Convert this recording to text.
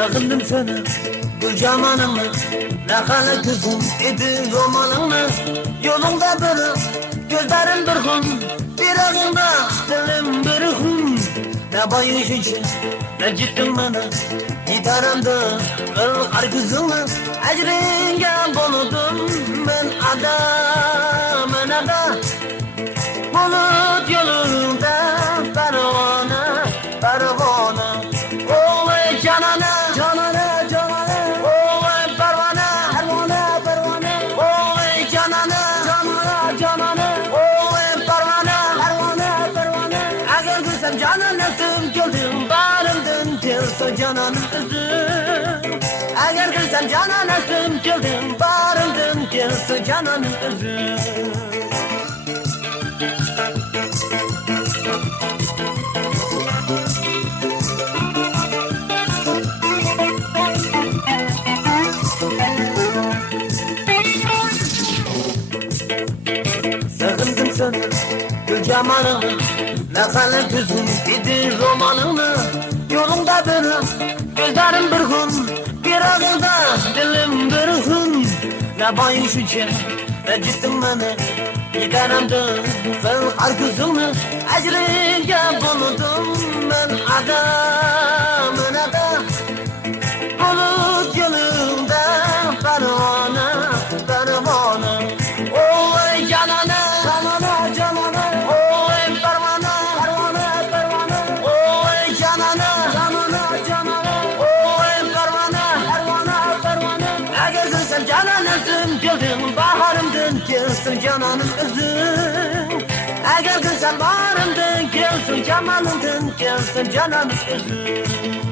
Sakındım sana bu camanımı, ne kadar kızım idi romanımı. Yolunda biri, gözlerim bir gün, bir ağında dilim bir gün. Ne bayış için, ne ciddim bana, gitarımda kırık kızımı. Ecringe buludum ben adam, ben adam. Bulut yolunda pervane, pervane. Oy canana, canana, canana. Oy pervane, pervane, pervane. Oy canana, canana, canana. Oy pervane, pervane, pervane. Eğer gülsem cananasım güldüm, barımdın gelse cananın üzüm. Eğer gülsem cananasım güldüm, barımdın gelse cananın üzüm. Sakındım sana gül camanını, ne kadar güzel idi romanını. Yolunda benim gözlerim bir gün, bir ağızda dilim bir gün. Ne bayış için ne ciddim beni, giderimde ben arkasını. Ecringe buludum ben adam, ben adam. Bulut yolunda pervane, pervane. Oy canana, canana, canana. Oy pervane, pervane, pervane. Oy canana, canana, canana. Oy pervane, pervane, pervane. Eğer gülsem cananasım güldüm, baharımdın gelsin cananın üzüm. Eğer gülsem baharımdın gelsin, camalımdın gelsin cananın üzüm.